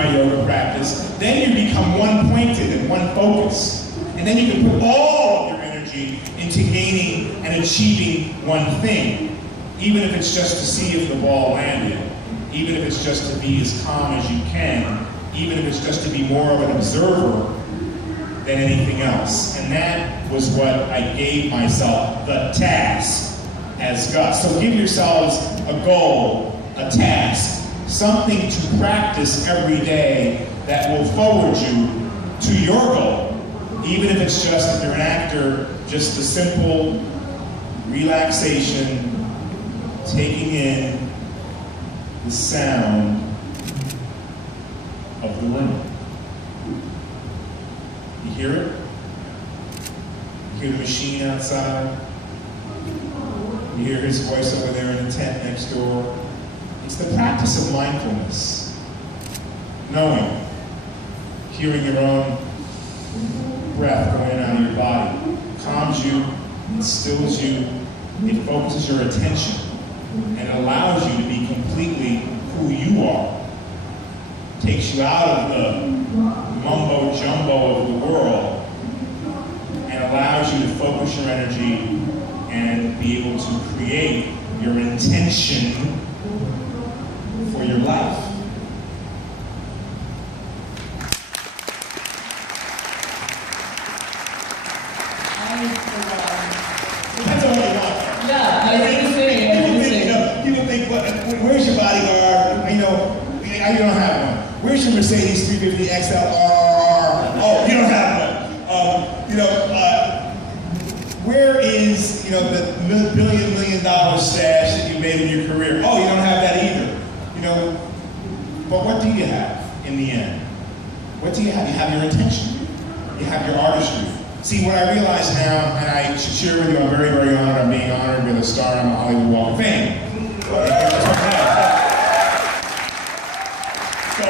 my yoga practice, then you become one-pointed and one-focused. And then you can put all of your energy into gaining and achieving one thing, even if it's just to see if the ball landed, even if it's just to be as calm as you can, even if it's just to be more of an observer than anything else. And that was what I gave myself, the task, as Gus. So give yourselves a goal, a task, something to practice every day that will forward you to your goal. Even if it's just, if you're an actor, just a simple relaxation, taking in the sound of the room. You hear it? You hear the machine outside? You hear his voice over there in the tent next door? It's the practice of mindfulness. Knowing, hearing your own breath going in and out of your body. Calms you, it stills you, it focuses your attention, and it allows you to be completely who you are. Takes you out of the mumbo jumbo of the world and allows you to focus your energy and be able to create your intention for your life. Depends on what you want. Yeah, I think people think, where's your bodyguard? You don't have one. Where's your Mercedes 350 XLR? Oh, you don't have one. Where is the million dollar stash that you made in your career? Oh, you don't have that either. But what do you have in the end? What do you have? You have your intention. You have your artistry. See, what I realize now, and I should share with you, I'm very, very honored. I'm being honored with a star on the Hollywood Walk of Fame. So,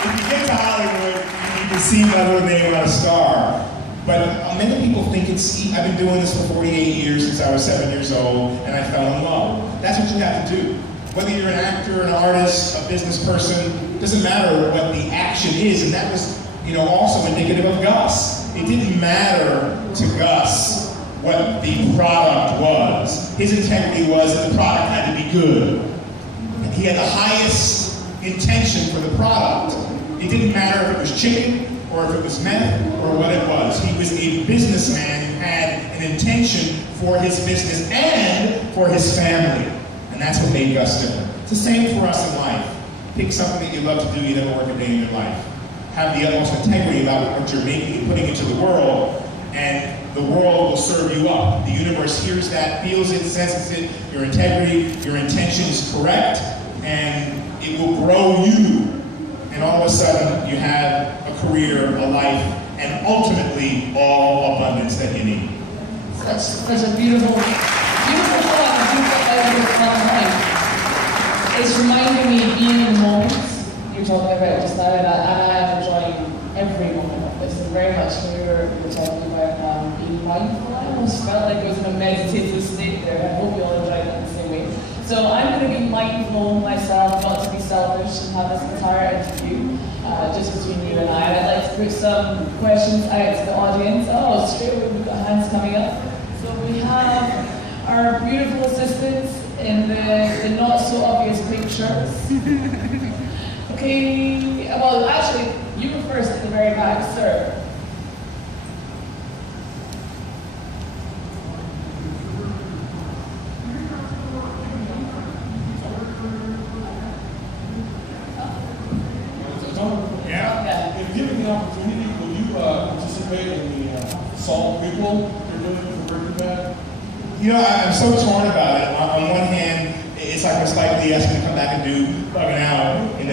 if you get to Hollywood, you can see my little name on a star. But many people think I've been doing this for 48 years since I was 7 years old, and I fell in love. That's what you have to do. Whether you're an actor, an artist, a business person, doesn't matter what the action is, and that was, also indicative of Gus. It didn't matter to Gus what the product was. His integrity was that the product had to be good. He had the highest intention for the product. It didn't matter if it was chicken, or if it was meth, or what it was. He was a businessman who had an intention for his business and for his family. And that's what made Gus different. It's the same for us in life. Pick something that you love to do, you never work a day in your life. Have the utmost integrity about what you're making and putting into the world, and the world will serve you up. The universe hears that, feels it, senses it. Your integrity, your intention is correct, and it will grow you. And all of a sudden, you have a career, a life, and ultimately, all abundance that you need. Such a beautiful thought, It's reminding me of being in the moment you're talking about just now, and I am enjoying every moment of this. And very much when we were talking about being mindful, I almost felt like I was in a meditative state there. I hope you all enjoyed that in the same way. So I'm going to be mindful myself, not to be selfish, and have this entire interview just between you and I. And I'd like to put some questions out to the audience. Oh, straight away we've got hands coming up. So we have our beautiful assistants in the not so obvious pink shirts. Okay, well actually, you were first at the very back, sir. Yeah. If given the opportunity, will you participate in the Salt People you're doing for Breaking Bad? I'm so torn about it. On one hand, it's like Mr. Spike Lee asked me to come back and do Bugging Out in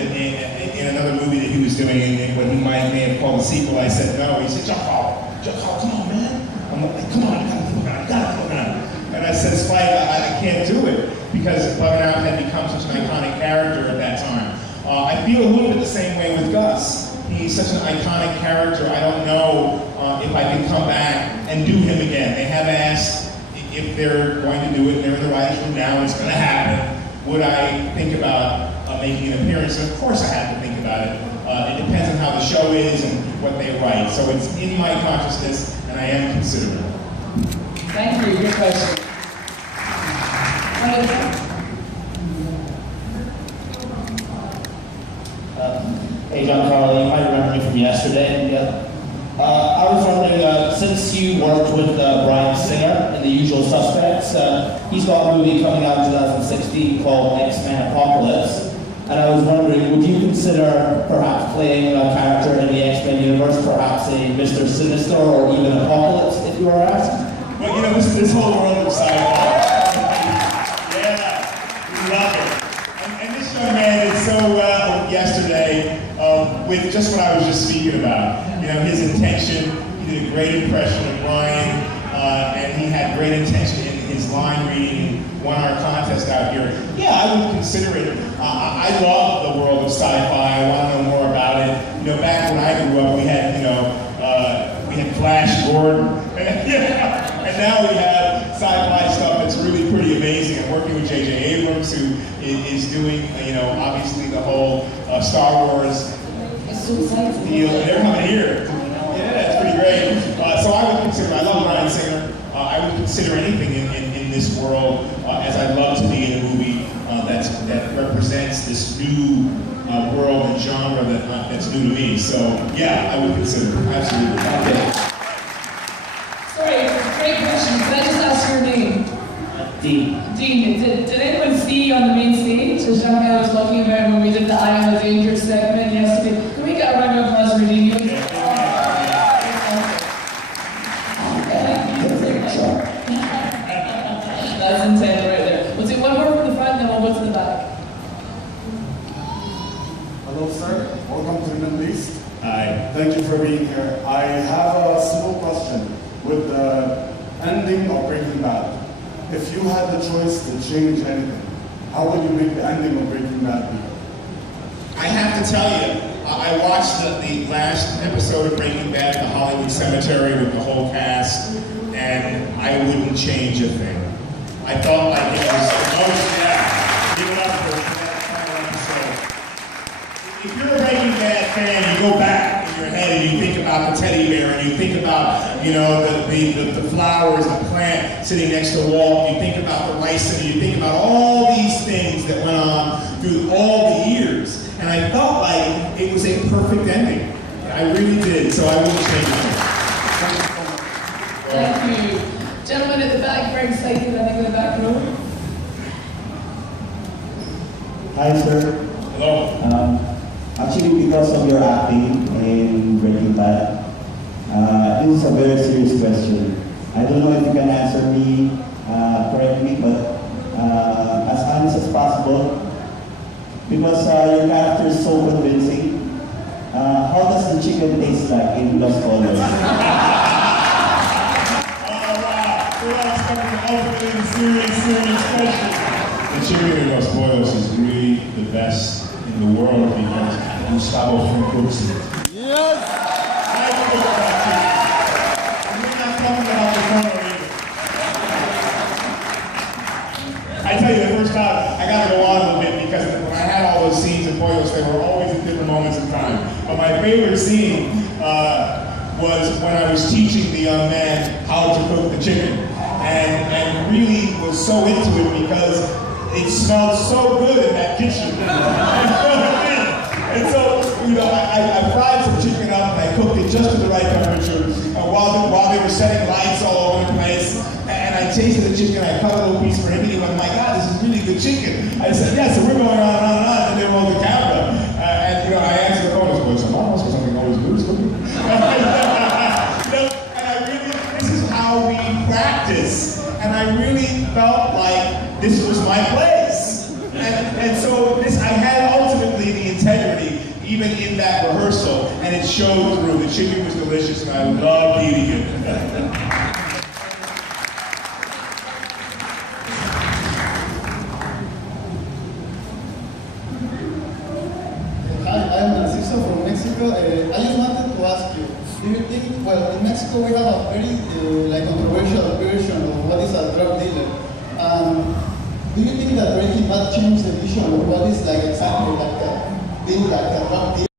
another movie that he was doing, and what he may have called a sequel. I said no. He said, Giancarlo, come on, man. I'm like, come on, you gotta Bugging Out. And I said, Spike, I can't do it, because Bugging Out had become such an iconic character at that time. I feel a little bit the same way with Gus. He's such an iconic character. I don't know if I can come back and do him again. They have asked if they're going to do it, and they're in the writers' room now, and it's going to happen. Would I think about making an appearance? And of course I have to think about it. it depends on how the show is and what they write. So it's in my consciousness, and I am considering it. Thank you. Good question. Hey, Giancarlo, you might remember me from yesterday. Yeah. I was wondering, since you worked with Bryan Singer in The Usual Suspects, he's got a movie coming out in 2016 called X-Men Apocalypse. And I was wondering, would you consider perhaps playing a character in the X-Men universe, perhaps a Mr. Sinister or even Apocalypse, if you were asked? Well, you know, this whole world of sci-fi. Yeah, we love it. And this young man did so well yesterday with just what I was just speaking about. You know, his intention, he did a great impression of Ryan, and he had great intention in his line reading, won our contest out here. Yeah, I would consider it. I love the world of sci-fi. I want to know more about it. You know, back when I grew up, we had, we had Flash Gordon. And now we have sci-fi stuff that's really pretty amazing. I'm working with J.J. Abrams, who is doing, obviously the whole Star Wars deal. They're coming here. Yeah, it's pretty great. So I would consider, I love Bryan Singer. I would consider anything in this world, as I'd love to be in a movie that represents this new world and genre that's new to me. So yeah, I would consider it. Absolutely. Okay. Sorry, great question. Can I just ask your name? Dean. Dean, did anyone see you on the main stage, as Giancarlo was talking about when we did the I Am a Danger segment yesterday? Can we get a round of applause for Dean? That's intense right there. We'll take one more from the front, then we'll go to the back. Hello, sir. Welcome to the Middle East. Hi. Thank you for being here. I have a simple question. With the ending of Breaking Bad, if you had the choice to change anything, how would you make the ending of Breaking Bad be? I have to tell you, I watched the last episode of Breaking Bad at the Hollywood Cemetery with the whole cast, and I wouldn't change a thing. I felt like it was the most, give it up for that final episode. If you're a Breaking Bad fan, you go back in your head and you think about the teddy bear, and you think about, the flowers, the plant sitting next to the wall, and you think about the rice, and you think about all these things that went on through all the years. And I felt like it was a perfect ending. I really did, so I wouldn't change it. Thank you. Gentlemen at the back, very excited, I think, in the back row. Hi, sir. Hello. Actually, because of your acting in Breaking Bad, this is a very serious question. I don't know if you can answer me correctly, but as honest as possible, because your character is so convincing. How does the chicken taste like in Lost Colors? Serious question. The chicken in Los Pollos is really the best in the world because Gustavo cooks it. Yes! I cook that chicken. And we're not talking about the corner either. I tell you, the first time, I got to go on a little bit because when I had all those scenes in Pollos, they were always at different moments in time. But my favorite scene was when I was teaching the young man how to cook the chicken. And really was so into it because it smelled so good in that kitchen. And so, I fried some chicken up and I cooked it just to the right temperature. While they were setting lights all over the place, and I tasted the chicken, I cut a little piece for him, and he went, "My God, this is really good chicken." I said, "Yeah." So we're going on and on and on, and they rolled the camera. And I answered the phone, "Was something always good is cooking?" And I really, this is how we practice. And I really felt like this was my place. And so I had ultimately the integrity, even in that rehearsal, and it showed through. The chicken was delicious, and I loved eating it. Hi, I'm Francisco from Mexico. I just wanted to ask you, do you think, well, in Mexico we have a very controversial version of what is a drug dealer. Do you think that Breaking Bad changed the vision of what is exactly being a drug dealer?